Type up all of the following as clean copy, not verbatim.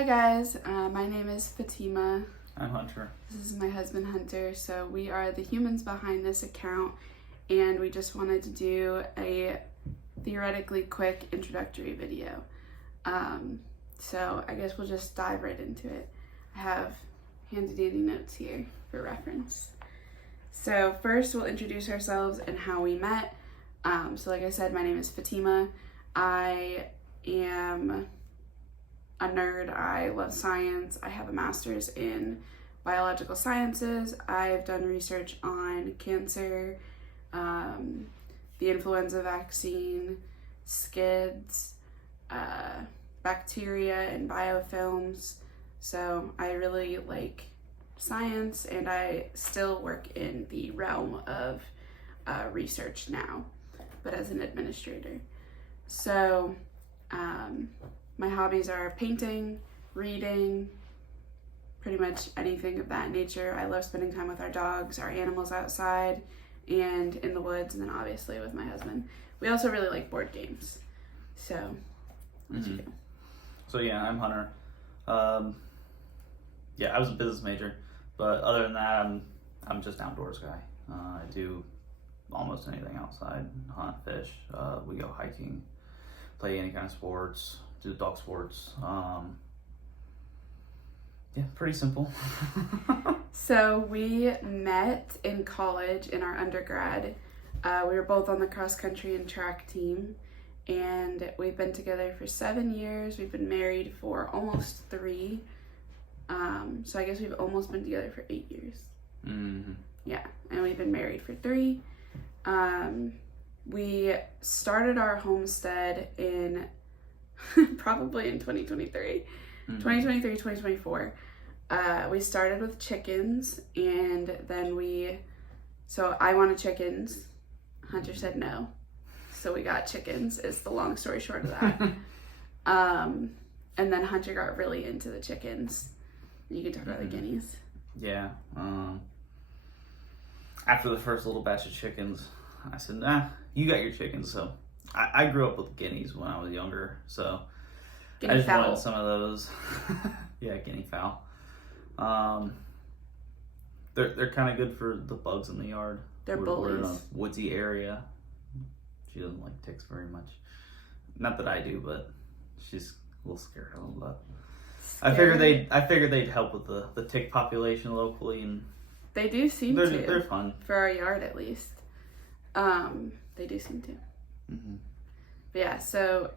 Hi guys, my name is Fatima. I'm Hunter. This is my husband Hunter. So we are the humans behind this account, and we just wanted to do a theoretically quick introductory video. So I guess we'll just dive right into it. I have handy dandy notes here for reference. So first we'll introduce ourselves and how we met. So like I said, my name is Fatima. I am a nerd. I love science. I have a master's in biological sciences. I've done research on cancer, the influenza vaccine, SCIDs, bacteria, and biofilms. So I really like science, and I still work in the realm of research now, but as an administrator. So my hobbies are painting, reading, pretty much anything of that nature. I love spending time with our dogs, our animals outside, and in the woods, and then obviously with my husband. We also really like board games. So, what you do? So yeah, I'm Hunter. I was a business major, but other than that, I'm just an outdoors guy. I do almost anything outside: hunt, fish. We go hiking, play any kind of sports, do dog sports. Pretty simple. So we met in college in our undergrad. We were both on the cross country and track team, and we've been together for 7 years. We've been married for almost 3. So I guess we've almost been together for 8 years. Mm-hmm. Yeah, and we've been married for 3. We started our homestead in probably in 2023. 2023, 2024. We started with chickens, and then so I wanted chickens. Hunter said no. So we got chickens, is the long story short of that. And then Hunter got really into the chickens. You can talk about the guineas. Yeah. After the first little batch of chickens, I said, nah, you got your chickens. So I grew up with guineas when I was younger, so Guinea I just fowl. wanted some of those. Yeah, guinea fowl. They're kind of good for the bugs in the yard. They're We're in a bullies. woodsy area. She doesn't like ticks very much. Not that I do, but she's a little scared of them. But I figured they'd help with the tick population locally, and They do seem they're fun for our yard at least. They do seem to. Mm-hmm. But yeah, so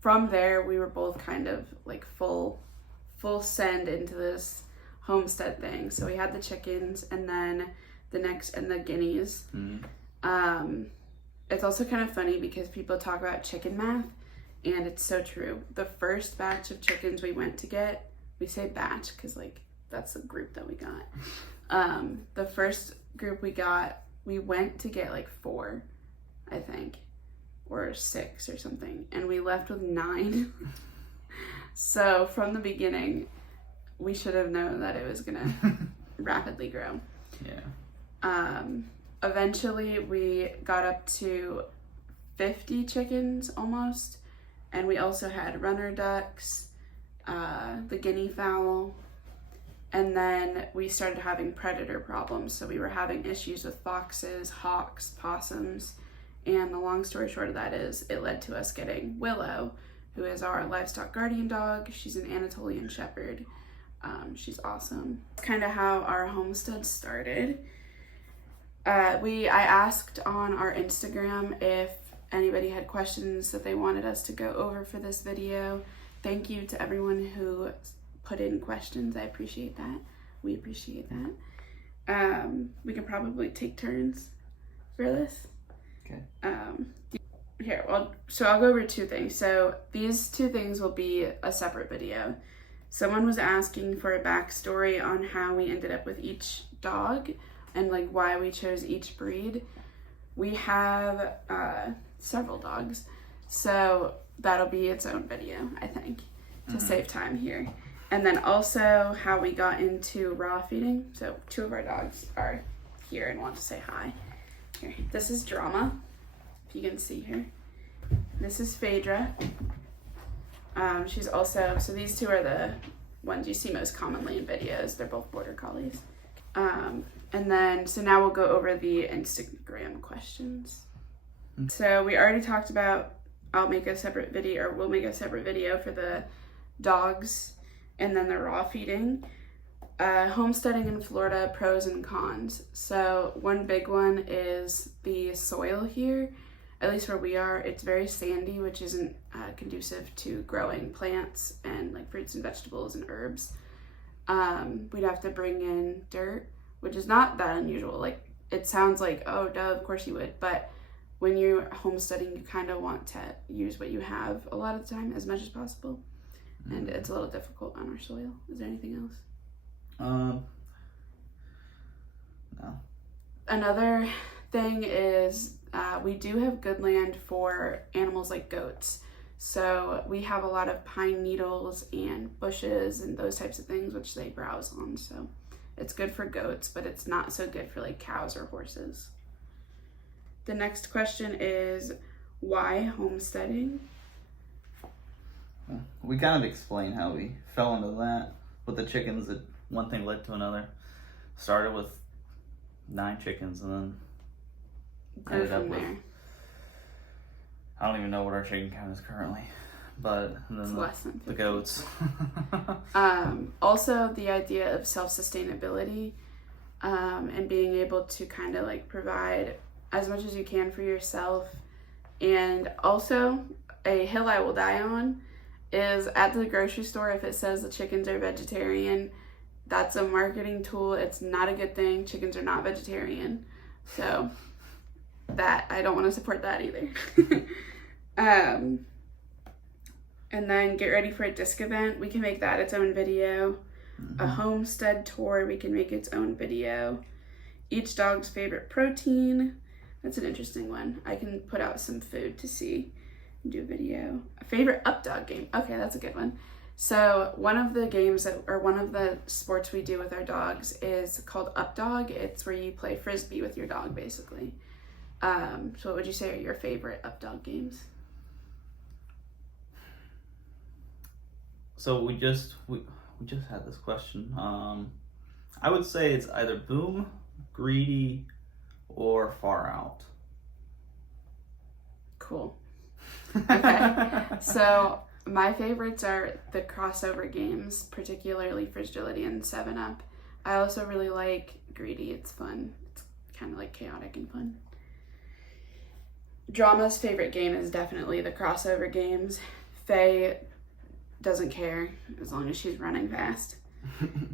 from there we were both kind of like full send into this homestead thing. So we had the chickens, and then the guineas. Mm-hmm. It's also kind of funny because people talk about chicken math, and it's so true. The first batch of chickens we went to get, we say batch because like that's the group that we got. The first group we went to get like 4, I think, or 6 or something, and we left with 9. So from the beginning, we should have known that it was gonna rapidly grow. Yeah. Eventually we got up to 50 chickens almost, and we also had runner ducks, the guinea fowl, and then we started having predator problems. So we were having issues with foxes, hawks, possums, and the long story short of that is it led to us getting Willow, who is our livestock guardian dog. She's an Anatolian Shepherd. She's awesome. Kind of how our homestead started. I asked on our Instagram if anybody had questions that they wanted us to go over for this video. Thank you to everyone who put in questions. I appreciate that. We appreciate that. We can probably take turns for this. Okay. So I'll go over 2 things. So these 2 things will be a separate video. Someone was asking for a backstory on how we ended up with each dog and like why we chose each breed. We have several dogs, so that'll be its own video, I think, to save time here. And then also how we got into raw feeding. So 2 of our dogs are here and want to say hi. Here, this is Drama, if you can see her. This is Phaedra. She's also, so these two are the ones you see most commonly in videos. They're both border collies. And then, so now we'll go over the Instagram questions. So we already talked about, we'll make a separate video for the dogs and then the raw feeding. Homesteading in Florida, pros and cons. So one big one is the soil here. At least where we are, it's very sandy, which isn't conducive to growing plants and like fruits and vegetables and herbs. We'd have to bring in dirt, which is not that unusual. Like, it sounds like, oh, duh, of course you would. But when you're homesteading, you kind of want to use what you have a lot of the time as much as possible. And it's a little difficult on our soil. Is there anything else? No. Another thing is we do have good land for animals like goats. So we have a lot of pine needles and bushes and those types of things which they browse on. So it's good for goats, but it's not so good for like cows or horses. The next question is, why homesteading? We kind of explain how we fell into that with the chickens. That one thing led to another. Started with 9 chickens and then ended up with, I don't even know what our chicken count is currently, but then less than 50. The goats. Also the idea of self-sustainability and being able to kind of like provide as much as you can for yourself. And also a hill I will die on is at the grocery store, if it says the chickens are vegetarian, that's a marketing tool. It's not a good thing. Chickens are not vegetarian. So that, I don't want to support that either. And then get ready for a disc event. We can make that its own video. A homestead tour, we can make its own video. Each dog's favorite protein. That's an interesting one. I can put out some food to see and do a video. A favorite up dog game. Okay, that's a good one. So one of the games one of the sports we do with our dogs is called Up Dog. It's where you play Frisbee with your dog, basically. So what would you say are your favorite Up Dog games? So we just had this question. I would say it's either Boom, Greedy, or Far Out. Cool. Okay. So my favorites are the crossover games, particularly Fragility and 7-Up. I also really like Greedy. It's fun. It's kind of like chaotic and fun. Drama's favorite game is definitely the crossover games. Faye doesn't care as long as she's running fast.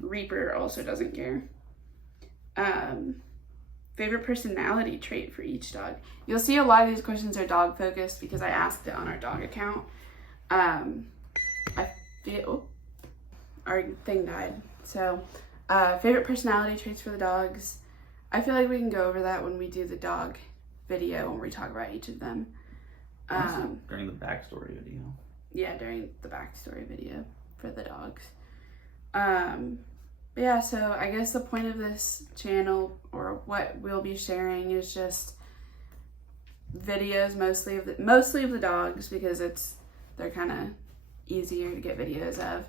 Reaper also doesn't care. Favorite personality trait for each dog. You'll see a lot of these questions are dog focused because I asked it on our dog account. Our thing died. So, favorite personality traits for the dogs. I feel like we can go over that when we do the dog video when we talk about each of them. During the backstory video. Yeah, during the backstory video for the dogs. But yeah, so I guess the point of this channel, or what we'll be sharing, is just videos mostly of the dogs, because they're kind of easier to get videos of.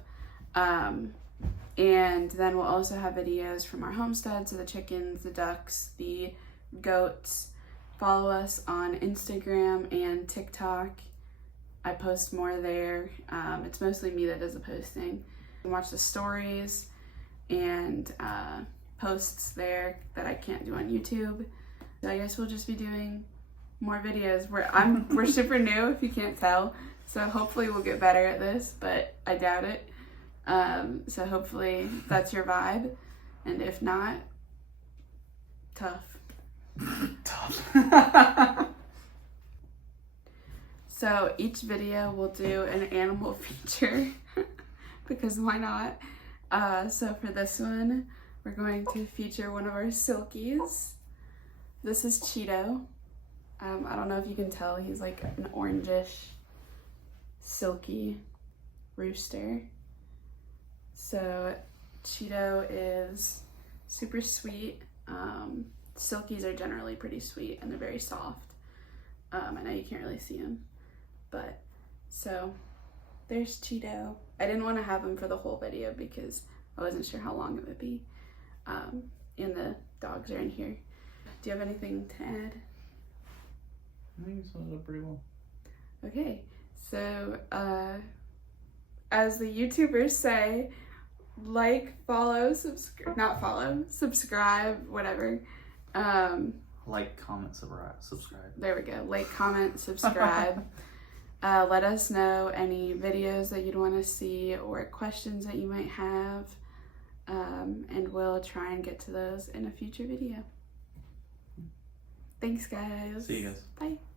And then we'll also have videos from our homestead, so the chickens, the ducks, the goats. Follow us on Instagram and TikTok. I post more there. It's mostly me that does the posting. You can watch the stories and posts there that I can't do on YouTube. So I guess we'll just be doing more videos. We're super new, if you can't tell. So hopefully we'll get better at this, but I doubt it. So hopefully that's your vibe. And if not, tough. Tough. So each video we'll do an animal feature because why not? So for this one, we're going to feature one of our silkies. This is Cheeto. I don't know if you can tell, he's like an orangish, silky rooster. So Cheeto is super sweet. Silkies are generally pretty sweet and they're very soft. I know you can't really see them, but so there's Cheeto. I didn't want to have him for the whole video because I wasn't sure how long it would be. And the dogs are in here. Do you have anything to add? I think you summed it up pretty well. Okay, so as the YouTubers say, like, follow, subscribe, whatever. Like, comment, subscribe. There we go. Like, comment, subscribe. Let us know any videos that you'd want to see or questions that you might have. And we'll try and get to those in a future video. Thanks, guys. See you guys. Bye.